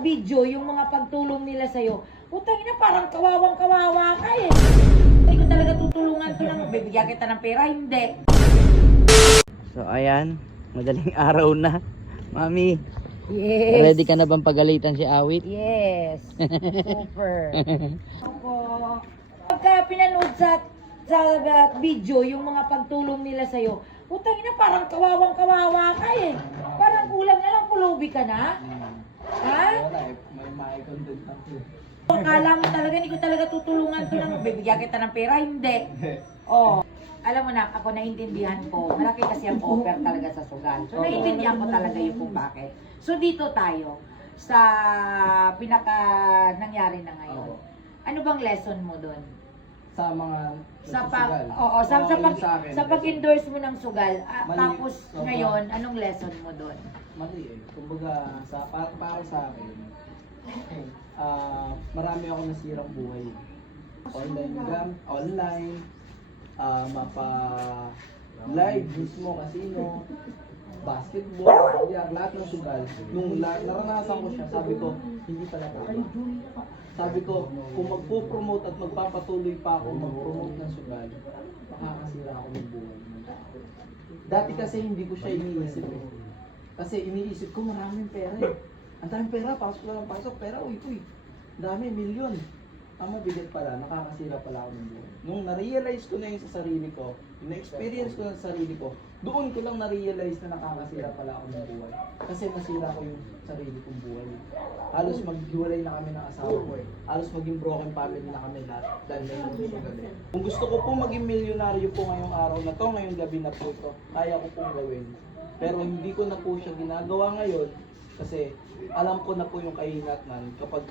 video yung mga pagtulong nila sa'yo, putang ina, parang kawawang-kawawa ka eh. Hindi ko talaga tutulungan to lang, bibigyan kita ng pera, hindi. So ayan, madaling araw na. Mami, Yes. ready ka na bang pagalitan si Awit? Yes. Super. Opo. Pagka pinanood sa video yung mga pagtulong nila sa'yo, putang ina, parang kawawang-kawawa ka eh. Parang kulang na lang, pulubi ka na. Ha? Wala eh, may ma-content ako. Akala mo talaga, hindi ko talaga tutulungan to lang, bibigyan kita ng pera, hindi. Oh. Alam mo na, ako naiintindihan ko, malaki kasi ang offer talaga sa sugal. So naiintindihan ko talaga yung kung bakit. So dito tayo, sa pinaka nangyari na ngayon. Ano bang lesson mo doon? Sa mga Sa pag, sugal. oo, sa Yung pag, sa akin, sa pag-endorse mo ng sugal, Mali. tapos Opo. ngayon, anong lesson mo doon? Mali eh. Kumbaga, para sa akin, marami ako nasirang buhay. Online, mapa-live, mismo, casino, basketball, lahat ng sugal. Nung naranasan ko siya, sabi ko, hindi pala ko. Sabi ko, kung magpo-promote at magpapatuloy pa ako mag-promote ng sugal, makakasira ako ng buhay. Dati kasi hindi ko siya iniisip eh. Kasi iniisip ko maraming pera eh. Ang daming pera, pasok lang ang pasok, pera, uy, dami, milyon. Ang mabigat pala, nakakasira pala ako ng buhay. Nung na-realize ko na yun sa sarili ko, yung na-experience ko na sa sarili ko, doon ko lang na-realize na nakakasira pala ako ng buhay. Kasi nasira ko yung sarili kong buhay. Halos maghiwalay na kami ng asawa ko eh. Halos maging broken family na kami lahat dahil may hindi ko gabi. Kung gusto ko po maging milyonaryo po ngayong araw na to, ngayong gabi na po ito, kaya ko pong gawin. Pero hindi ko na po siya ginagawa ngayon kasi alam ko na po yung kahinatnan kapag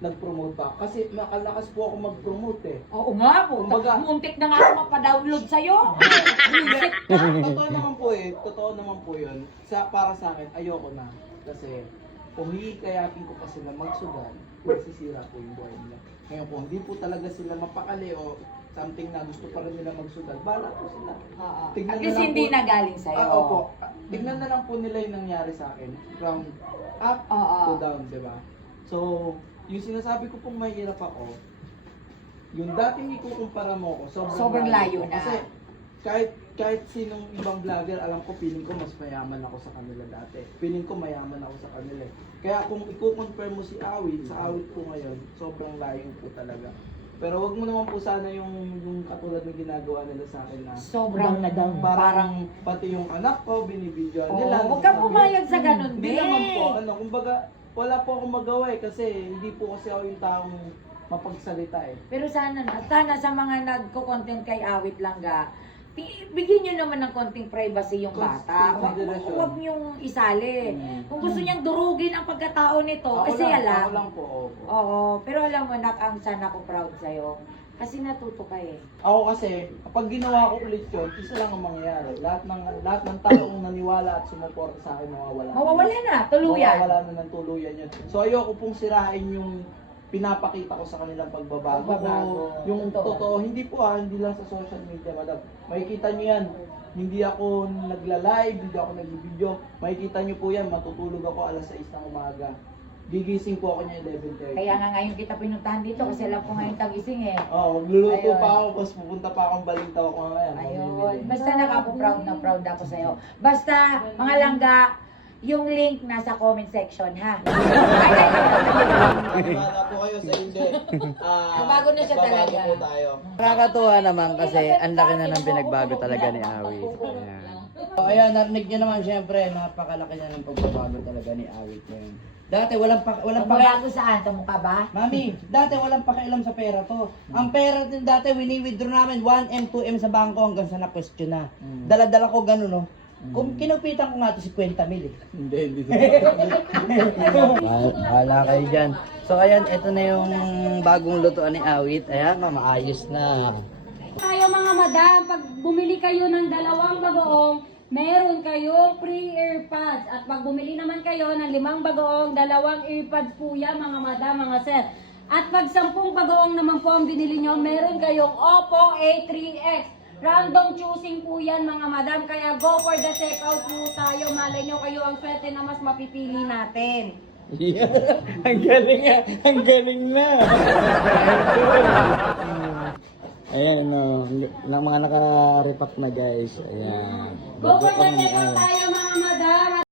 nag-promote pa. Kasi makalakas po ako mag-promote eh. Oo nga po, muntik na nga ako mapadownload sa'yo. Music ka. Totoo naman po eh. Totoo naman po yun. Para sa akin, ayoko na. Kasi kung hihikayatin ko pa sila magsugal, masisira po yung buhay nila. Ngayon kung hindi po talaga sila mapakali o something na gusto pa rin nila magsugal, bahala po sila. Tignan At least na lang hindi po- na galing sa'yo. Opo. Tignan na lang po nila yung nangyari sa akin. From up to down, di ba? So, yung sinasabi ko pong mahirap ako, yung dating ikukumpara mo ko, Sobrang layo na. Kasi kahit sinong ibang vlogger, alam ko, feeling ko mas mayaman ako sa kanila dati. Feeling ko mayaman ako sa kanila. Kaya kung ikukompare mo si Awit, sa Awit po ngayon, sobrang layo po talaga. Pero wag mo naman po sana yung katulad ng ginagawa nila sa akin na Sobrang parang pati yung anak ko, binibidyoan nila. Huwag kang pumayag sa ganun, Hindi be. naman po, kumbaga, wala po akong magawa eh, kasi hindi po kasi ako yung taong mapagsalita eh. Pero sana sa mga nagko-content kay Awit Langga, bigyan nyo naman ng konting privacy yung bata. Huwag nyong isali. Kung gusto niyang durugin ang pagkatao nito, kasi Ako lang po. Oo, pero alam mo, ang sana ko proud sa'yo. Kasi natuto ka eh. Ako kasi, kapag ginawa ko ulit yun, isa lang ang mangyayari. Lahat ng taong naniwala at sumuporta sa akin mawawala. Mawawala na, tuluyan. Mawawala na ng tuluyan yun. So ayoko pong sirain yung pinapakita ko sa kanilang pagbabago. Yung totoo, hindi po hindi lang sa social media, madam. Makikita nyo yan. Hindi ako nagla-live, hindi ako nag-video. Makikita nyo po yan, matutulog ako alas 6 ng umaga. Gigising po ako niya 11:30. Kaya nga ngayon kita pinuntahan dito kasi alam ko ngayon tagising eh. Magluluto Ayun. pa ako, tapos pupunta pa akong Balintaw ako ngayon. Ayun. Basta proud na proud ako sa'yo. Basta, mga langga, yung link nasa comment section, ha? Maniwala po kayo sa hindi. Bago na siya babago talaga. po tayo. Nakakatuwa naman kasi ang laki na ng pinagbago talaga ni Awit. Ayan. So, ayan, narinig niyo naman syempre, napakalaki na ng pagbabago talaga ni Awit ngayon. Dati walang Pagbabago saan? Sa mukha ba? Mami, dati walang pakialam sa pera to. Ang pera din dati, wini-withdraw namin 1M, 2M sa bangko hanggang sa na-question na. Dala-dala ko gano'n, no? Kung kinupitan ko nga to 50 mil eh. Hindi. Wala kayo dyan. So ayan, ito na yung bagong lutuan ni Awit. Ayan, maayos na. Tayo mga madam, pag bumili kayo ng 2 bagoong, meron kayong free earpods. At pag bumili naman kayo ng 5 bagoong, 2 earpods po yan mga madam, mga sir. At pag 10 bagoong naman po ang binili nyo, meron kayong Oppo A3X. Random choosing po yan mga madam, kaya go for the checkout po tayo. Malay nyo kayo ang swerte na mas mapipili natin. Ang galing ah. Ang galing na. Ayan, no. Mga naka-repack na guys. Ayan. Go for Bago the kami, check-out tayo mga madam.